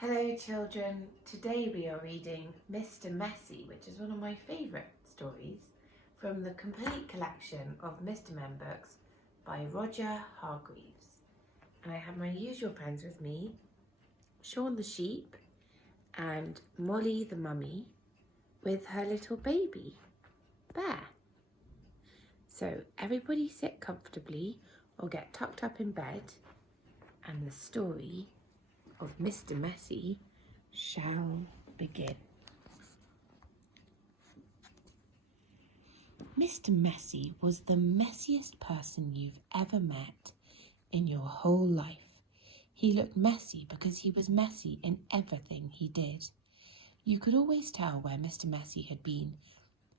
Hello children, today we are reading Mr. Messy, which is one of my favourite stories from the complete collection of Mr. Men books by Roger Hargreaves. And I have my usual friends with me, Sean the sheep and Molly the mummy with her little baby, Bear. So everybody sit comfortably or get tucked up in bed and the story of Mr. Messy shall begin. Mr. Messy was the messiest person you've ever met in your whole life. He looked messy because he was messy in everything he did. You could always tell where Mr. Messy had been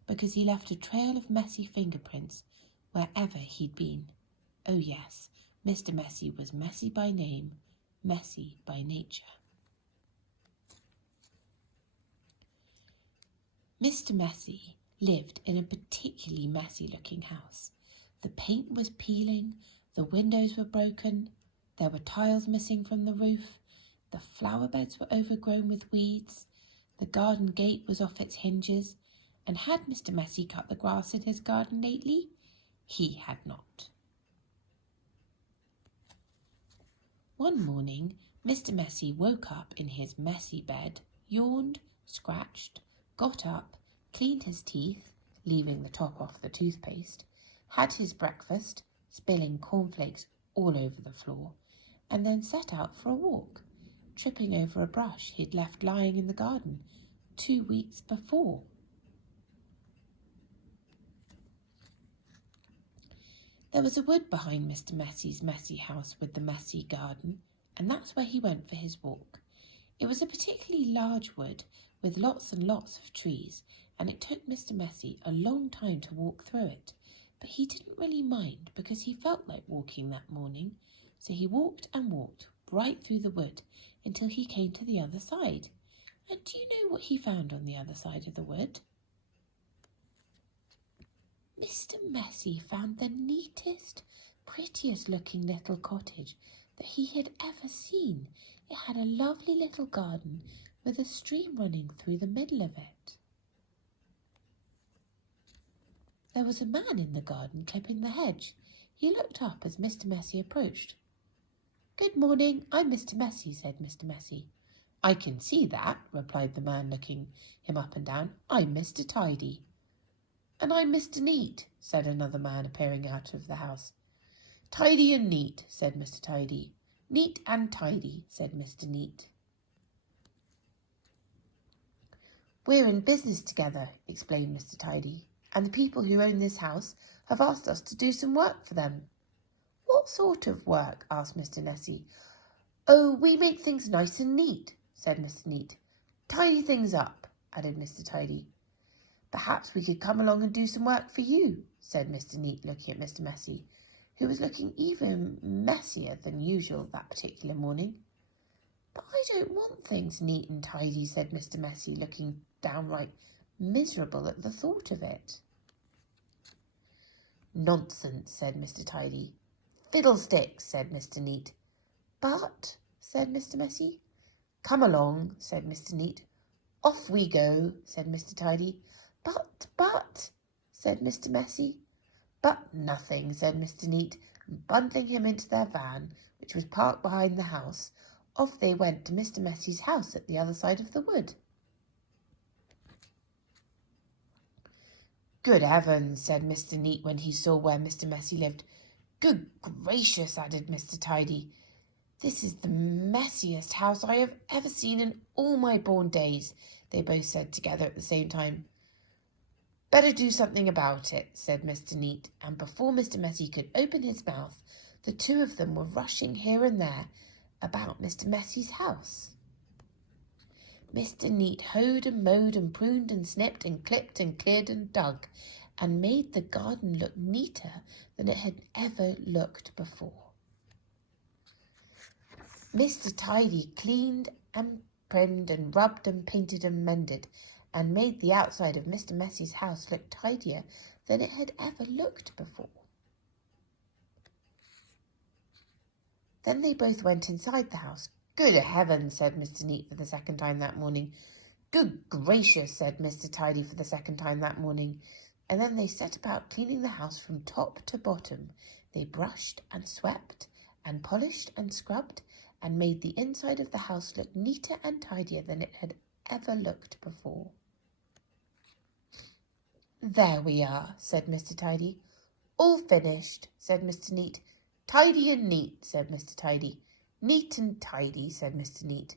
because he left a trail of messy fingerprints wherever he'd been. Oh yes, Mr. Messy was messy by name, messy by nature. Mr. Messy lived in a particularly messy-looking house. The paint was peeling, the windows were broken, there were tiles missing from the roof, the flower beds were overgrown with weeds, the garden gate was off its hinges, and had Mr. Messy cut the grass in his garden lately? He had not. One morning, Mr. Messy woke up in his messy bed, yawned, scratched, got up, cleaned his teeth, leaving the top off the toothpaste, had his breakfast, spilling cornflakes all over the floor, and then set out for a walk, tripping over a brush he'd left lying in the garden 2 weeks before. There was a wood behind Mr. Messy's messy house with the messy garden, and that's where he went for his walk. It was a particularly large wood with lots and lots of trees, and it took Mr. Messy a long time to walk through it, but he didn't really mind because he felt like walking that morning, so he walked and walked right through the wood until he came to the other side. And do you know what he found on the other side of the wood? Mr. Messy found the neatest, prettiest looking little cottage that he had ever seen. It had a lovely little garden with a stream running through the middle of it. There was a man in the garden clipping the hedge. He looked up as Mr. Messy approached. "Good morning, I'm Mr. Messy," said Mr. Messy. "I can see that," replied the man, looking him up and down. "I'm Mr. Tidy." "And I'm Mr. Neat," said another man, appearing out of the house. "Tidy and neat," said Mr. Tidy. "Neat and tidy," said Mr. Neat. "We're in business together," explained Mr. Tidy, "and the people who own this house have asked us to do some work for them." "What sort of work?" asked Mr. Messy. "Oh, we make things nice and neat," said Mr. Neat. "Tidy things up," added Mr. Tidy. "Perhaps we could come along and do some work for you," said Mr. Neat, looking at Mr. Messy, who was looking even messier than usual that particular morning. "But I don't want things neat and tidy," said Mr. Messy, looking downright miserable at the thought of it. "Nonsense," said Mr. Tidy. "Fiddlesticks," said Mr. Neat. "But," said Mr. Messy. "Come along," said Mr. Neat. "Off we go," said Mr. Tidy. But, said Mr. Messy. "But nothing," said Mr. Neat, and bundling him into their van, which was parked behind the house, off they went to Mr. Messy's house at the other side of the wood. "Good heavens," said Mr. Neat when he saw where Mr. Messy lived. "Good gracious," added Mr. Tidy. "This is the messiest house I have ever seen in all my born days," they both said together at the same time. "Better do something about it," said Mr. Neat, and before Mr. Messy could open his mouth, the two of them were rushing here and there about Mr. Messy's house. Mr. Neat hoed and mowed and pruned and snipped and clipped and cleared and dug and made the garden look neater than it had ever looked before. Mr. Tidy cleaned and trimmed and rubbed and painted and mended and made the outside of Mr. Messy's house look tidier than it had ever looked before. Then they both went inside the house, Good heavens, said Mr. Neat for the second time that morning. Good gracious, said Mr. Tidy for the second time that morning. And then they set about cleaning the house from top to bottom. They brushed and swept and polished and scrubbed and made the inside of the house look neater and tidier than it had ever looked before. There we are, said Mr. Tidy. All finished, said Mr. Neat. Tidy and neat, said Mr. Tidy. Neat and tidy, said Mr. Neat.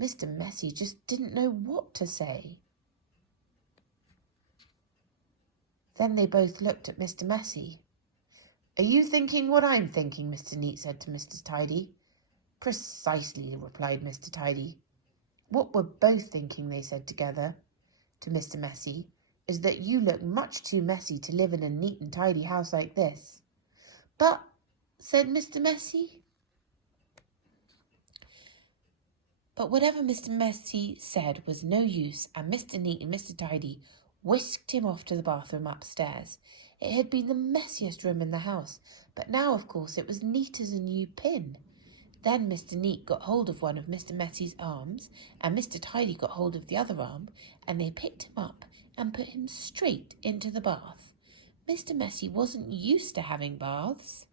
Mr. Messy just didn't know what to say. Then they both looked at Mr. Messy. Are you thinking what I'm thinking? Mr. Neat said to Mr. Tidy. Precisely, replied Mr. Tidy. What we're both thinking, they said together to Mr. Messy, is that you look much too messy to live in a neat and tidy house like this. But, said Mr. Messy. But whatever Mr. Messy said was no use, and Mr. Neat and Mr. Tidy whisked him off to the bathroom upstairs. It had been the messiest room in the house, but now, of course, it was neat as a new pin. Then Mr. Neat got hold of one of Mr. Messy's arms, and Mr. Tidy got hold of the other arm, and they picked him up and put him straight into the bath. Mr. Messy wasn't used to having baths.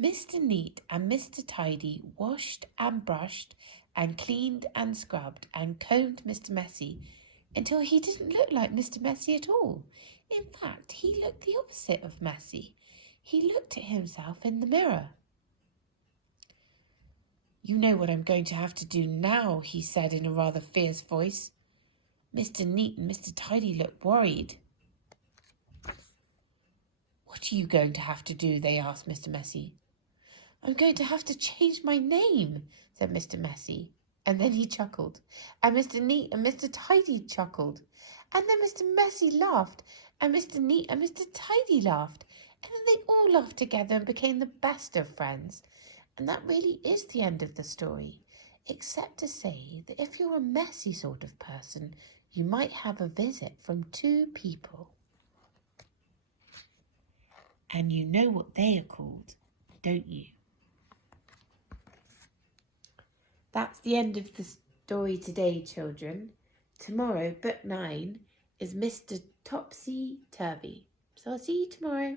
Mr. Neat and Mr. Tidy washed and brushed and cleaned and scrubbed and combed Mr. Messy until he didn't look like Mr. Messy at all. In fact, he looked the opposite of messy. He looked at himself in the mirror. You know what I'm going to have to do now, he said in a rather fierce voice. Mr. Neat and Mr. Tidy looked worried. What are you going to have to do? They asked Mr. Messy. I'm going to have to change my name, said Mr. Messy. And then he chuckled. And Mr. Neat and Mr. Tidy chuckled. And then Mr. Messy laughed. And Mr. Neat and Mr. Tidy laughed. And then they all laughed together and became the best of friends. And that really is the end of the story, except to say that if you're a messy sort of person, you might have a visit from two people. And you know what they are called, don't you? That's the end of the story today, children. Tomorrow, book 9, is Mr. Topsy-Turvy. So I'll see you tomorrow.